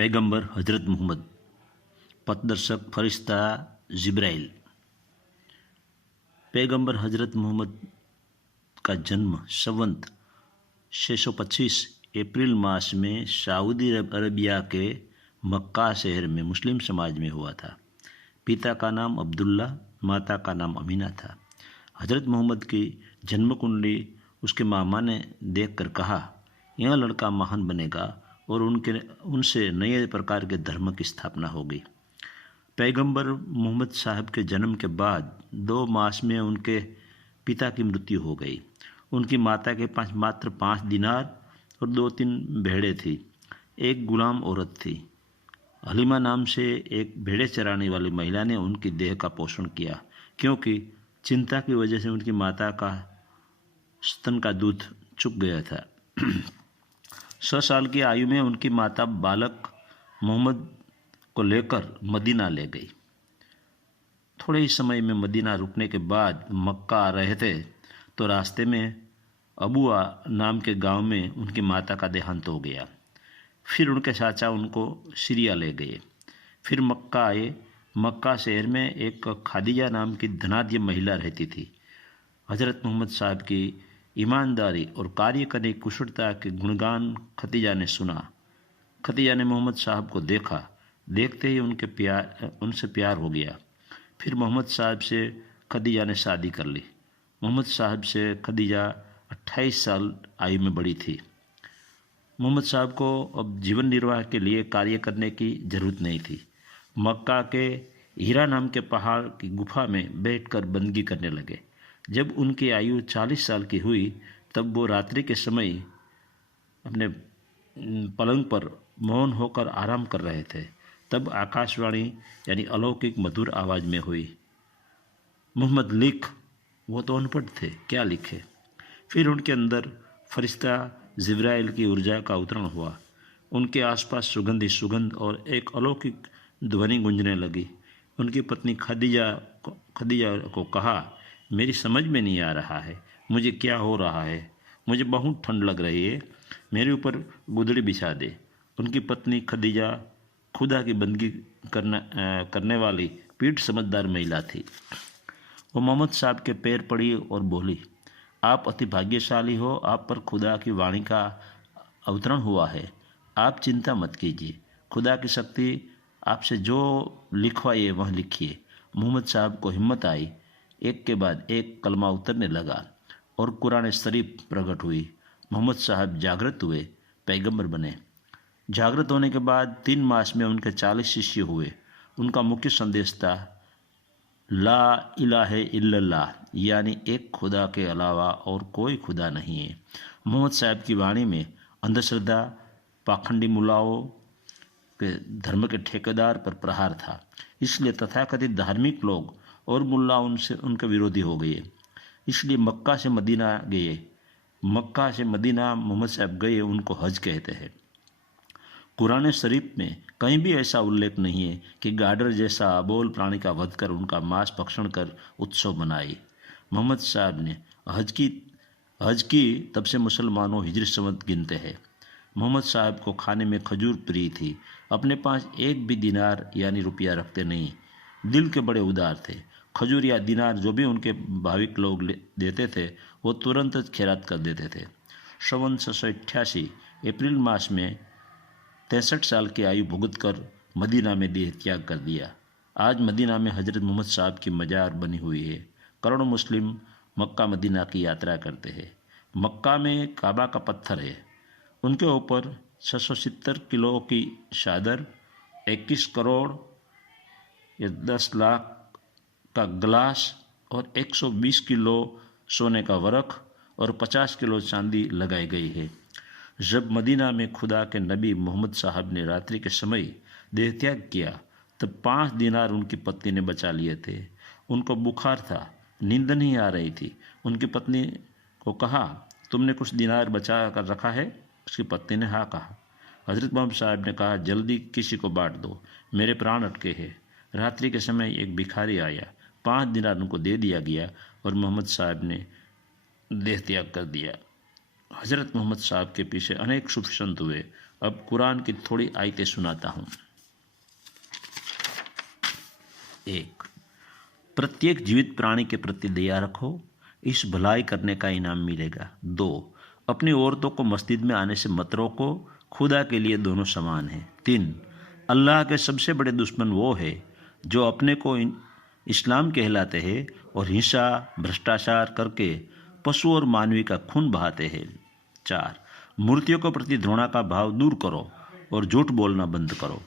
पैगंबर हज़रत मोहम्मद, पथदर्शक फरिश्ता जिब्राइल। पैगंबर हज़रत मोहम्मद का जन्म संवत 625 अप्रैल मास में सऊदी अरबिया के मक्का शहर में मुस्लिम समाज में हुआ था। पिता का नाम अब्दुल्ला, माता का नाम अमीना था। हज़रत मोहम्मद की जन्म कुंडली उसके मामा ने देखकर कहा, यह लड़का महान बनेगा और उनसे नए प्रकार के धर्म की स्थापना होगी। पैगंबर मोहम्मद साहब के जन्म के बाद 2 मास में उनके पिता की मृत्यु हो गई। उनकी माता के पास मात्र 5 दिनार और 2-3 भेड़ें थी। एक गुलाम औरत थी। हलीमा नाम से एक भेड़े चराने वाली महिला ने उनकी देह का पोषण किया, क्योंकि चिंता की वजह से उनकी माता का स्तन का दूध चुक गया था। 6 साल की आयु में उनकी माता बालक मोहम्मद को लेकर मदीना ले गई। थोड़े ही समय में मदीना रुकने के बाद मक्का आ रहे थे तो रास्ते में अबुआ नाम के गांव में उनकी माता का देहांत हो गया। फिर उनके चाचा उनको सीरिया ले गए। फिर मक्का आए। मक्का शहर में एक खादिजा नाम की धनाढ्य महिला रहती थी। हज़रत मोहम्मद साहब की ईमानदारी और कार्य करने की कुशलता के गुणगान खदीजा ने सुना। खदीजा ने मोहम्मद साहब को देखा। देखते ही उनसे प्यार हो गया। फिर मोहम्मद साहब से खदीजा ने शादी कर ली। मोहम्मद साहब से खदीजा 28 साल आयु में बड़ी थी। मोहम्मद साहब को अब जीवन निर्वाह के लिए कार्य करने की जरूरत नहीं थी। मक्का के हीरा नाम के पहाड़ की गुफा में बैठकर बंदगी करने लगे। जब उनकी आयु 40 साल की हुई तब वो रात्रि के समय अपने पलंग पर मौन होकर आराम कर रहे थे। तब आकाशवाणी यानी अलौकिक मधुर आवाज़ में हुई, मोहम्मद लिख। वो तो अनपढ़ थे, क्या लिखे। फिर उनके अंदर फरिश्ता जिब्राइल की ऊर्जा का अवतरण हुआ। उनके आसपास सुगंध सुगंध और एक अलौकिक ध्वनि गूंजने लगी। उनकी पत्नी खदीजा को कहा, मेरी समझ में नहीं आ रहा है, मुझे क्या हो रहा है। मुझे बहुत ठंड लग रही है, मेरे ऊपर गुदड़ी बिछा दे। उनकी पत्नी खदीजा खुदा की बंदगी करने वाली पीठ समझदार महिला थी। वो मोहम्मद साहब के पैर पड़ी और बोली, आप अति भाग्यशाली हो, आप पर खुदा की वाणी का अवतरण हुआ है। आप चिंता मत कीजिए, खुदा की शक्ति आपसे जो लिखवाइए वह लिखिए। मोहम्मद साहब को हिम्मत आई। एक के बाद एक कलमा उतरने लगा और कुरान शरीफ प्रकट हुई। मोहम्मद साहब जागृत हुए, पैगंबर बने। जागृत होने के बाद 3 मास में उनके 40 शिष्य हुए। उनका मुख्य संदेश था ला इलाहा इल्लल्लाह, यानी एक खुदा के अलावा और कोई खुदा नहीं है। मोहम्मद साहब की वाणी में अंधश्रद्धा, पाखंडी मुल्लाओं के धर्म के ठेकेदार पर प्रहार था। इसलिए तथाकथित धार्मिक लोग और मुल्ला उनके विरोधी हो गए। इसलिए मक्का से मदीना गए। मक्का से मदीना मोहम्मद साहब गए, उनको हज कहते हैं। कुरान शरीफ में कहीं भी ऐसा उल्लेख नहीं है कि गाडर जैसा अबोल प्राणी का वध कर उनका मांस भक्षण कर उत्सव मनाए। मोहम्मद साहब ने हज की तब से मुसलमानों हिजरी संवत गिनते हैं। मोहम्मद साहब को खाने में खजूर प्रिय थी। अपने पास एक भी दिनार यानी रुपया रखते नहीं। दिल के बड़े उदार थे। खजूर या दिनार जो भी उनके भाविक लोग देते थे वो तुरंत खैरात कर देते थे। संवत 688 अप्रैल मास में 63 साल की आयु भुगत कर मदीना में देह त्याग कर दिया। आज मदीना में हज़रत मोहम्मद साहब की मजार बनी हुई है। करोड़ों मुस्लिम मक्का मदीना की यात्रा करते हैं। मक्का में काबा का पत्थर है। उनके ऊपर 670 किलो की चादर, 21 करोड़ या 10 लाख का ग्लास और 120 किलो सोने का वरख और 50 किलो चांदी लगाई गई है। जब मदीना में खुदा के नबी मोहम्मद साहब ने रात्रि के समय देह त्याग किया तब 5 दिनार उनकी पत्नी ने बचा लिए थे। उनको बुखार था, नींद नहीं आ रही थी। उनकी पत्नी को कहा, तुमने कुछ दिनार बचा कर रखा है? उसकी पत्नी ने हाँ कहा। हज़रत मोहम्मद साहब ने कहा, जल्दी किसी को बांट दो, मेरे प्राण अटके हैं। रात्रि के समय एक भिखारी आया, 5 दिनार उनको दे दिया गया और मोहम्मद साहब ने देह त्याग कर दिया। हज़रत मोहम्मद साहब के पीछे अनेक शुभ संत हुए। अब कुरान की थोड़ी आयतें सुनाता हूँ। 1, प्रत्येक जीवित प्राणी के प्रति दया रखो, इस भलाई करने का इनाम मिलेगा। 2, अपनी औरतों को मस्जिद में आने से मत रोको, खुदा के लिए दोनों समान हैं। 3, अल्लाह के सबसे बड़े दुश्मन वो है जो अपने को इस्लाम कहलाते हैं और हिंसा भ्रष्टाचार करके पशु और मानवी का खून बहाते हैं। 4, मूर्तियों के प्रति घृणा का भाव दूर करो और झूठ बोलना बंद करो।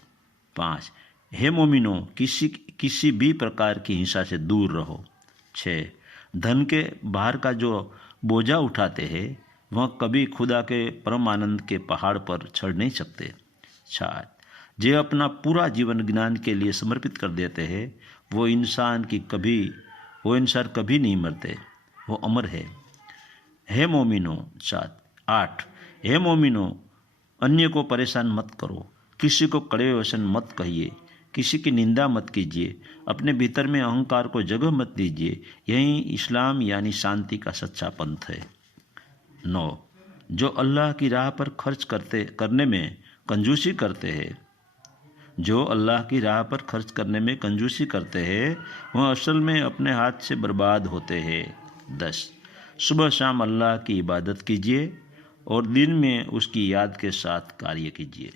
5, हे मोमिनो, किसी भी प्रकार की हिंसा से दूर रहो। 6, धन के बाहर का जो बोझा उठाते हैं वह कभी खुदा के परम आनंद के पहाड़ पर चढ़ नहीं सकते। 7, जो अपना पूरा जीवन ज्ञान के लिए समर्पित कर देते हैं वो इंसान कभी नहीं मरते, वो अमर है। हे मोमिनो 8, हे मोमिनो, अन्य को परेशान मत करो, किसी को कड़वे वचन मत कहिए, किसी की निंदा मत कीजिए, अपने भीतर में अहंकार को जगह मत दीजिए, यही इस्लाम यानी शांति का सच्चा पंथ है। 9, जो अल्लाह की राह पर खर्च करने में कंजूसी करते हैं वह असल में अपने हाथ से बर्बाद होते हैं। 10, सुबह शाम अल्लाह की इबादत कीजिए और दिन में उसकी याद के साथ कार्य कीजिए।